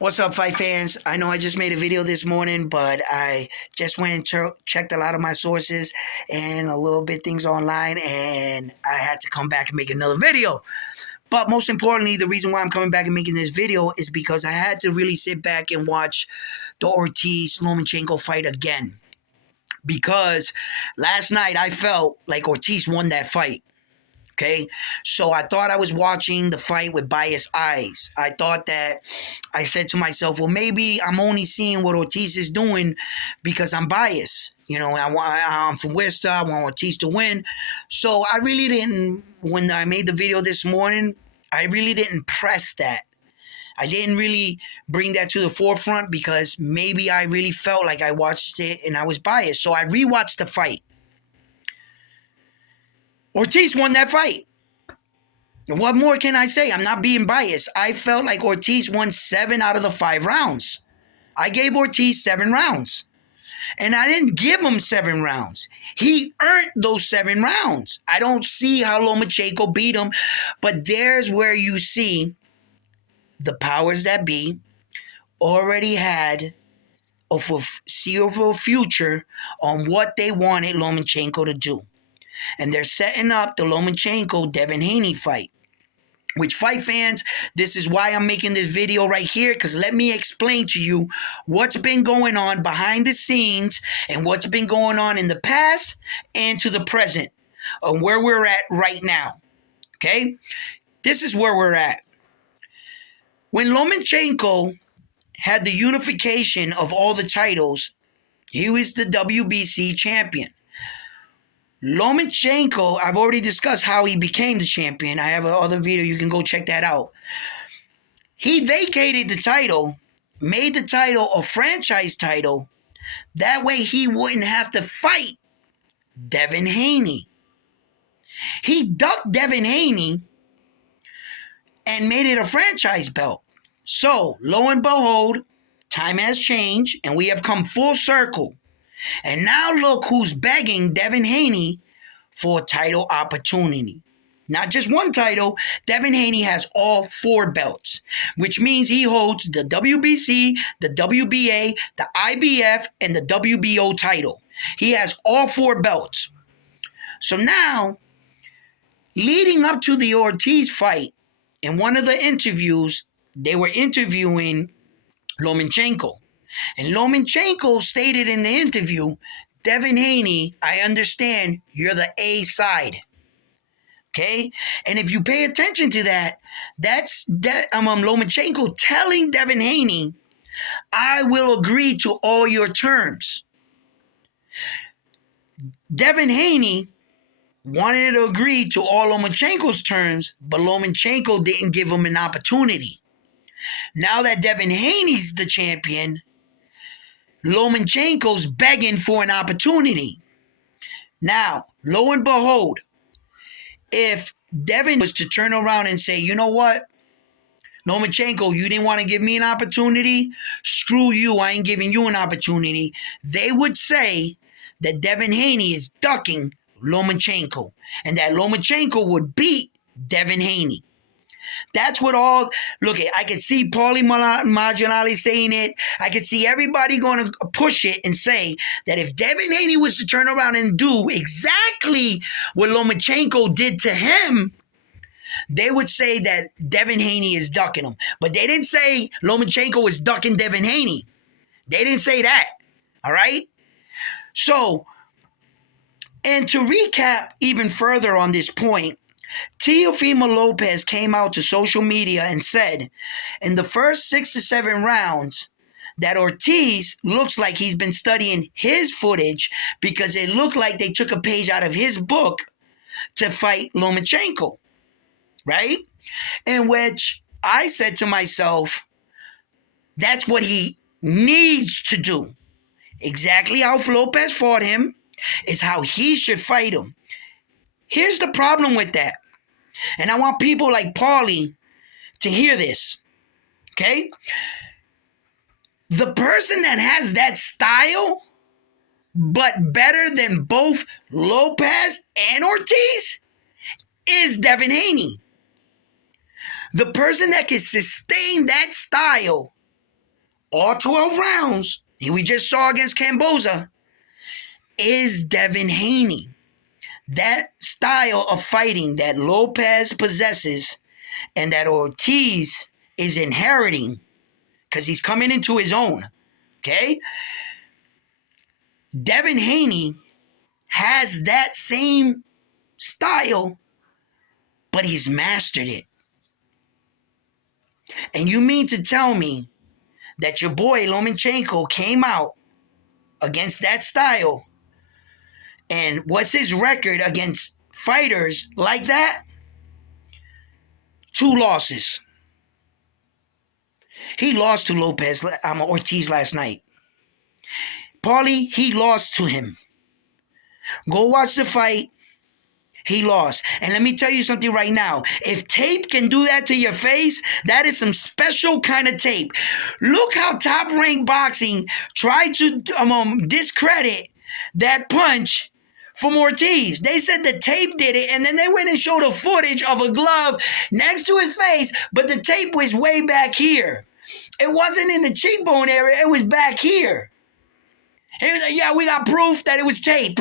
What's up, fight fans? I know I just made a video this morning, but I just went and checked a lot of my sources and a little bit things online, and I had to come back and make another video. But most importantly, the reason why I'm coming back and making this video is because I had to really sit back and watch the Ortiz Lomachenko fight again. Because last night I felt like Ortiz won that fight. Okay, so I thought I was watching the fight with biased eyes. I thought that I said to myself, well, maybe I'm only seeing what Ortiz is doing because I'm biased. You know, I'm from Worcester. I want Ortiz to win. So I really didn't, when I made the video this morning, I really didn't press that. I didn't really bring that to the forefront because maybe I really felt like I watched it and I was biased. So I rewatched the fight. Ortiz won that fight. What more can I say? I'm not being biased. I felt like Ortiz won 7 out of the 5 rounds. I gave Ortiz 7 rounds. And I didn't give him 7 rounds. He earned those 7 rounds. I don't see how Lomachenko beat him, but there's where you see the powers that be already had a foreseeable future on what they wanted Lomachenko to do. And they're setting up the Lomachenko-Devin Haney fight. Which, fight fans, this is why I'm making this video right here, because let me explain to you what's been going on behind the scenes and what's been going on in the past and to the present of where we're at right now. Okay? This is where we're at. When Lomachenko had the unification of all the titles, he was the WBC champion. Lomachenko, I've already discussed how he became the champion. I have another video. You can go check that out. He vacated the title, made the title a franchise title. That way he wouldn't have to fight Devin Haney. He ducked Devin Haney and made it a franchise belt. So, lo and behold, time has changed and we have come full circle. And now look who's begging Devin Haney for a title opportunity. Not just one title. Devin Haney has all 4 belts, which means he holds the WBC, the WBA, the IBF, and the WBO title. He has all 4 belts. So now, leading up to the Ortiz fight, in one of the interviews, they were interviewing Lomachenko. And Lomachenko stated in the interview, Devin Haney, I understand you're the A side. Okay? And if you pay attention to that, that's Lomachenko telling Devin Haney, I will agree to all your terms. Devin Haney wanted to agree to all Lomachenko's terms, but Lomachenko didn't give him an opportunity. Now that Devin Haney's the champion, Lomachenko's begging for an opportunity. Now, lo and behold, if Devin was to turn around and say, you know what, Lomachenko, you didn't want to give me an opportunity, screw you, I ain't giving you an opportunity, they would say that Devin Haney is ducking Lomachenko and that Lomachenko would beat Devin Haney. That's what all, look at, I could see Paulie Malignaggi saying it. I could see everybody going to push it and say that if Devin Haney was to turn around and do exactly what Lomachenko did to him, they would say that Devin Haney is ducking him. But they didn't say Lomachenko is ducking Devin Haney. They didn't say that. All right? So, and to recap even further on this point, Teofimo Lopez came out to social media and said in the first 6 to 7 rounds that Ortiz looks like he's been studying his footage because it looked like they took a page out of his book to fight Lomachenko, right? In which I said to myself, that's what he needs to do. Exactly how Lopez fought him is how he should fight him. Here's the problem with that. And I want people like Paulie to hear this, okay? The person that has that style, but better than both Lopez and Ortiz, is Devin Haney. The person that can sustain that style all 12 rounds, we just saw against Camboza, is Devin Haney. That style of fighting that Lopez possesses and that Ortiz is inheriting because he's coming into his own, okay? Devin Haney has that same style, but he's mastered it. And you mean to tell me that your boy Lomachenko came out against that style, and what's his record against fighters like that? 2 losses. He lost to Ortiz last night. Paulie, he lost to him. Go watch the fight. He lost. And let me tell you something right now. If tape can do that to your face, that is some special kind of tape. Look how Top Rank Boxing tried to discredit that punch from Ortiz. They said the tape did it, and then they went and showed a footage of a glove next to his face, but the tape was way back here. It wasn't in the cheekbone area. It was back here. He was like, yeah, we got proof that it was tape.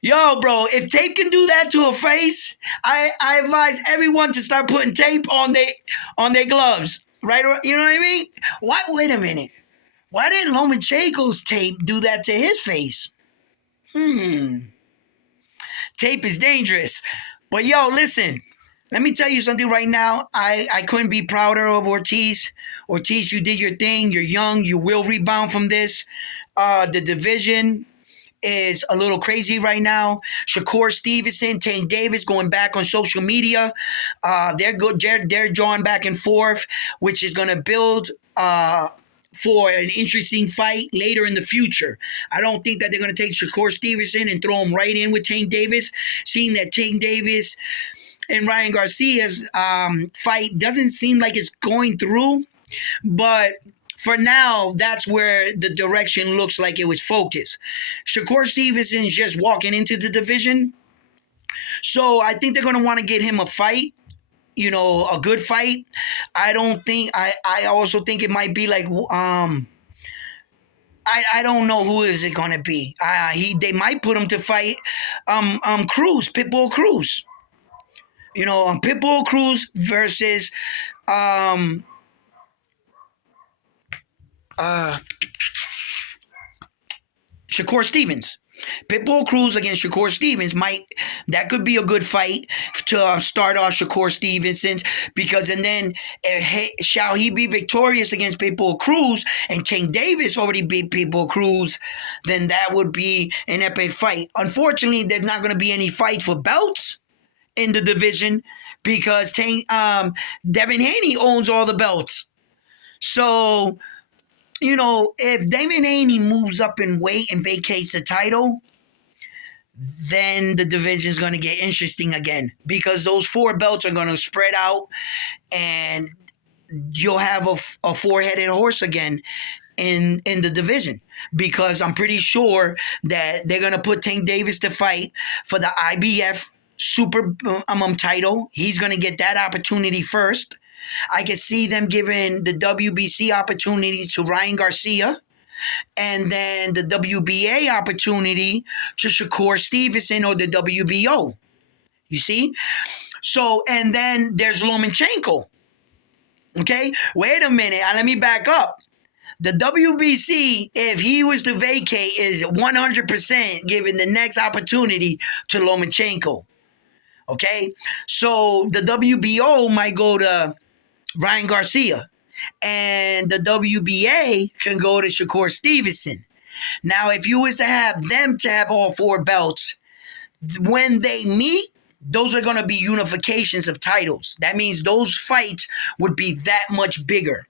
Yo, bro, if tape can do that to a face, I advise everyone to start putting tape on their gloves. Right? You know what I mean? Wait a minute. Why didn't Lomachenko's tape do that to his face? Tape is dangerous. But yo, listen. Let me tell you something right now. I couldn't be prouder of Ortiz. Ortiz, you did your thing. You're young. You will rebound from this. The division is a little crazy right now. Shakur Stevenson, Tank Davis going back on social media. They're good. They're drawing back and forth, which is going to build for an interesting fight later in the future. I don't think that they're going to take Shakur Stevenson and throw him right in with Tank Davis, seeing that Tank Davis and Ryan Garcia's fight doesn't seem like it's going through. But for now, that's where the direction looks like it was focused. Shakur Stevenson's just walking into the division. So I think they're going to want to get him a fight, a good fight. I also think it might be like, I don't know who is it going to be. They might put him to fight Cruz, Pitbull Cruz. Pitbull Cruz versus Shakur Stevens. Pitbull Cruz against Shakur Stevens that could be a good fight to start off Shakur Stevenson's, because and then shall he be victorious against Pitbull Cruz and Tank Davis already beat Pitbull Cruz, then that would be an epic fight. Unfortunately, there's not going to be any fight for belts in the division because Devin Haney owns all the belts. So if Devin Haney moves up in weight and vacates the title, then the division is going to get interesting again, because those 4 belts are going to spread out and you'll have a 4-headed horse again in the division, because I'm pretty sure that they're going to put Tank Davis to fight for the IBF super title. He's going to get that opportunity first. I can see them giving the WBC opportunity to Ryan Garcia, and then the WBA opportunity to Shakur Stevenson or the WBO. You see? So, and then there's Lomachenko. Okay? Wait a minute. Let me back up. The WBC, if he was to vacate, is 100% giving the next opportunity to Lomachenko. Okay? So the WBO might go to Ryan Garcia, and the WBA can go to Shakur Stevenson. Now, if you was to have them to have all 4 belts, when they meet, those are going to be unifications of titles. That means those fights would be that much bigger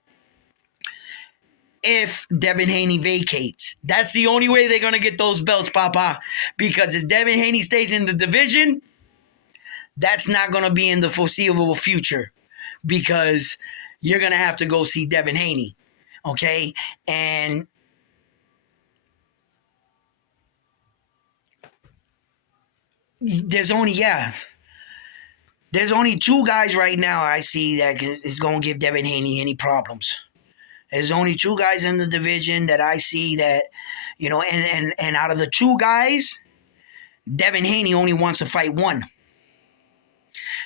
if Devin Haney vacates. That's the only way they're going to get those belts, Papa, because if Devin Haney stays in the division, that's not going to be in the foreseeable future, because you're going to have to go see Devin Haney, okay? And there's only 2 guys right now I see that is going to give Devin Haney any problems. There's only two guys in the division that I see that, and out of the two guys, Devin Haney only wants to fight one.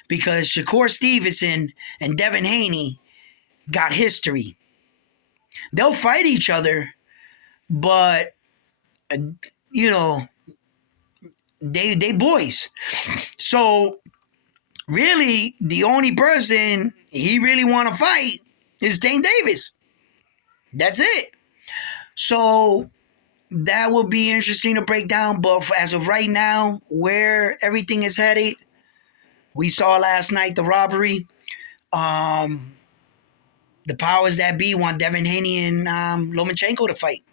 Because Shakur Stevenson and Devin Haney got history. They'll fight each other, but they boys. So really, the only person he really want to fight is Tank Davis. That's it. So that will be interesting to break down. But as of right now, where everything is headed, we saw last night the robbery. The powers that be want Devin Haney and Lomachenko to fight.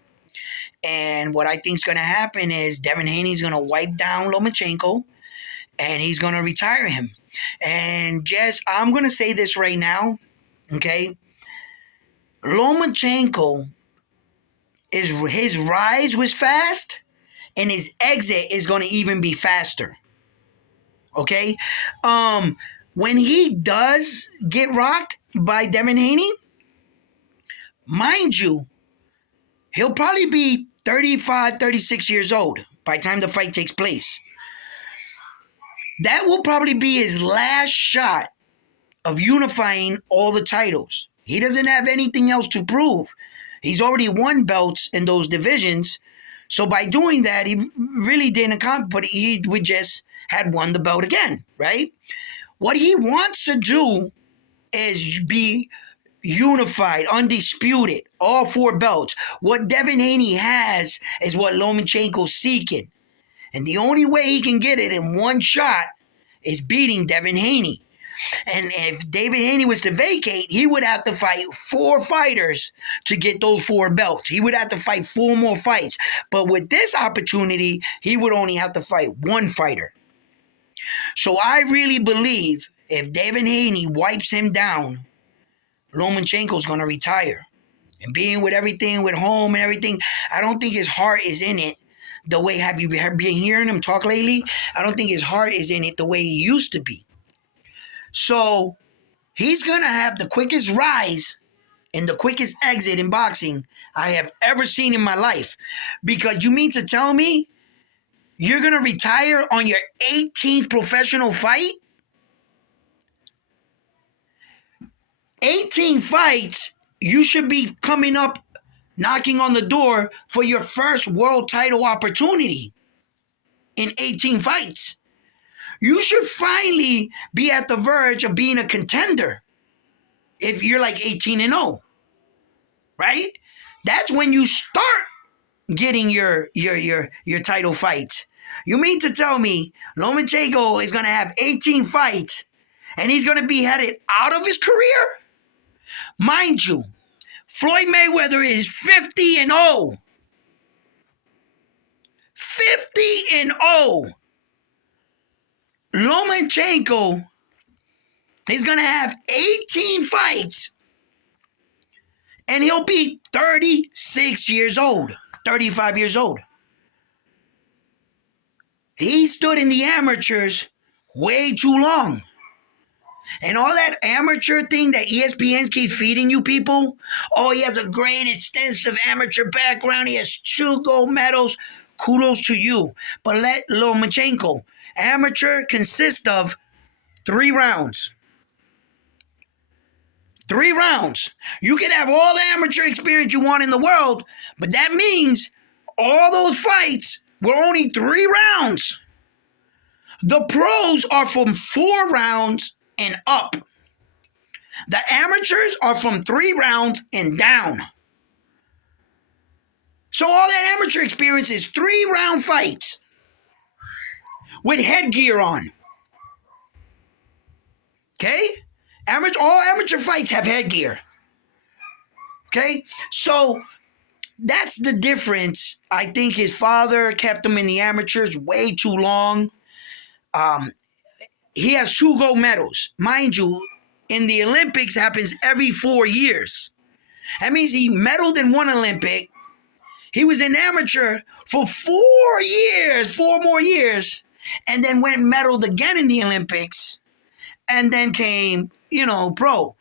And what I think is going to happen is Devin Haney is going to wipe down Lomachenko and he's going to retire him. And Jess, I'm going to say this right now, okay? Lomachenko, his rise was fast and his exit is going to even be faster. Okay? When he does get rocked by Devin Haney, mind you, he'll probably be 35, 36 years old by the time the fight takes place. That will probably be his last shot of unifying all the titles. He doesn't have anything else to prove. He's already won belts in those divisions. So by doing that, he really didn't accomplish, but he would just had won the belt again, right? What he wants to do is be unified, undisputed, all four belts. What Devin Haney has is what Lomachenko's seeking. And the only way he can get it in one shot is beating Devin Haney. And if David Haney was to vacate, he would have to fight 4 fighters to get those 4 belts. He would have to fight 4 more fights. But with this opportunity, he would only have to fight 1 fighter. So I really believe if David Haney wipes him down, Lomachenko's going to retire. And being with everything, with home and everything, I don't think his heart is in it the way, have you been hearing him talk lately? I don't think his heart is in it the way he used to be. So he's going to have the quickest rise and the quickest exit in boxing I have ever seen in my life. Because you mean to tell me you're going to retire on your 18th professional fight? 18 fights, you should be coming up, knocking on the door for your first world title opportunity in 18 fights. You should finally be at the verge of being a contender if you're like 18-0, right? That's when you start getting your title fights. You mean to tell me Lomachenko is going to have 18 fights and he's going to be headed out of his career? Mind you, Floyd Mayweather is 50-0. 50-0. Lomachenko is going to have 18 fights and he'll be 36 years old, 35 years old. He stood in the amateurs way too long. And all that amateur thing that ESPN's keep feeding you people, oh, he has a great extensive amateur background, he has 2 gold medals, kudos to you. But let Lomachenko, amateur consists of 3 rounds. 3 rounds. You can have all the amateur experience you want in the world, but that means all those fights were only 3 rounds. The pros are from 4 rounds and up. The amateurs are from 3 rounds and down. So all that amateur experience is 3-round fights with headgear on. Okay? All amateur fights have headgear. Okay? So that's the difference. I think his father kept him in the amateurs way too long. He has 2 gold medals. Mind you, in the Olympics happens every 4 years. That means he medaled in 1 Olympic. He was an amateur for 4 years, 4 more years, and then went and medaled again in the Olympics, and then came, pro.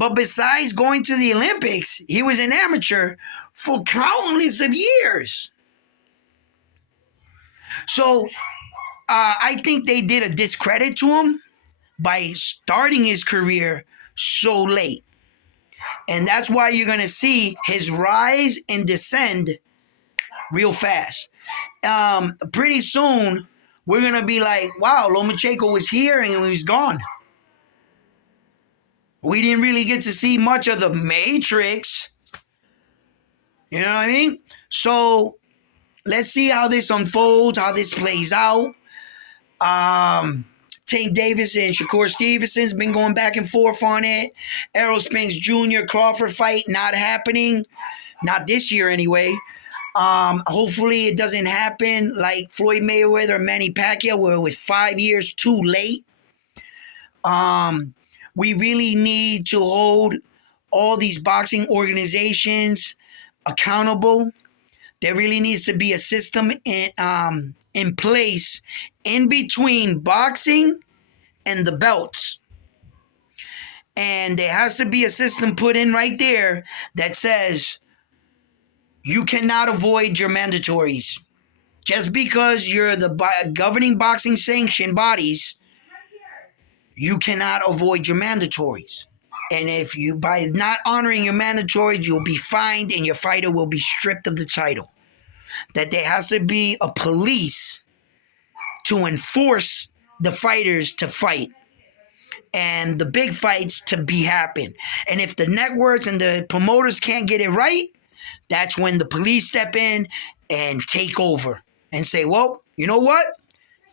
But besides going to the Olympics, he was an amateur for countless of years. So I think they did a discredit to him by starting his career so late. And that's why you're going to see his rise and descend real fast. Pretty soon, we're going to be like, wow, Lomachenko was here and he was gone. We didn't really get to see much of the Matrix. You know what I mean? So let's see how this unfolds, how this plays out. Tank Davis and Shakur Stevenson's been going back and forth on it. Errol Spence Jr. Crawford fight not happening. Not this year anyway. Hopefully it doesn't happen like Floyd Mayweather or Manny Pacquiao where it was 5 years too late. We really need to hold all these boxing organizations accountable. There really needs to be a system in place in between boxing and the belts. And there has to be a system put in right there that says you cannot avoid your mandatories. Just because you're the governing boxing sanction bodies, you cannot avoid your mandatories. And if you, by not honoring your mandatories, you'll be fined and your fighter will be stripped of the title. That there has to be a police to enforce the fighters to fight and the big fights to be happen. And if the networks and the promoters can't get it right, that's when the police step in and take over and say, well, you know what?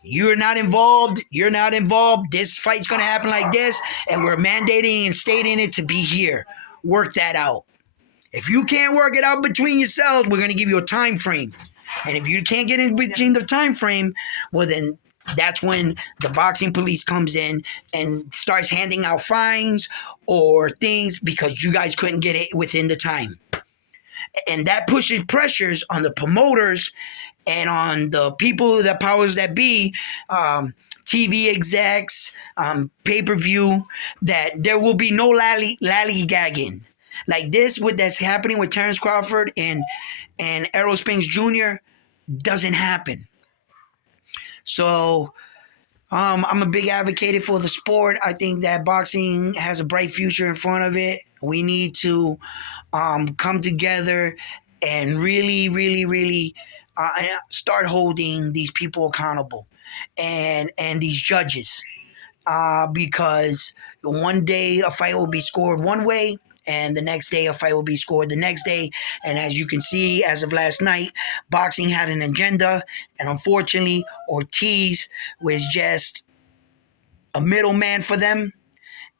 You're not involved. You're not involved. This fight's going to happen like this, and we're mandating and stating it to be here. Work that out. If you can't work it out between yourselves, we're going to give you a time frame. And if you can't get in between the time frame, well, then that's when the boxing police comes in and starts handing out fines or things because you guys couldn't get it within the time. And that pushes pressures on the promoters and on the people that powers that be, TV execs, pay-per-view, that there will be no lollygagging. Like this, what that's happening with Terrence Crawford and Errol Spence Jr. doesn't happen. So I'm a big advocate for the sport. I think that boxing has a bright future in front of it. We need to come together and really, really, really start holding these people accountable and these judges, because one day a fight will be scored one way and the next day a fight will be scored the next day. And as you can see, as of last night, boxing had an agenda, and unfortunately Ortiz was just a middleman for them,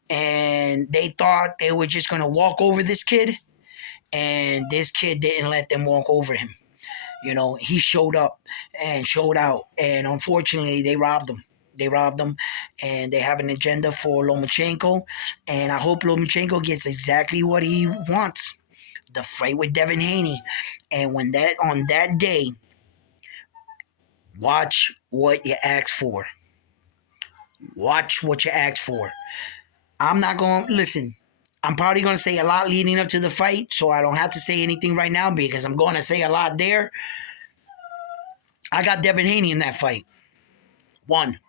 and they thought they were just going to walk over this kid, and this kid didn't let them walk over him. You know, he showed up and showed out, and unfortunately, they robbed him. They robbed him, and they have an agenda for Lomachenko, and I hope Lomachenko gets exactly what he wants, the fight with Devin Haney. And when that on that day, watch what you ask for. Watch what you ask for. I'm not going to listen. I'm probably going to say a lot leading up to the fight, so I don't have to say anything right now because I'm going to say a lot there. I got Devin Haney in that fight. 1.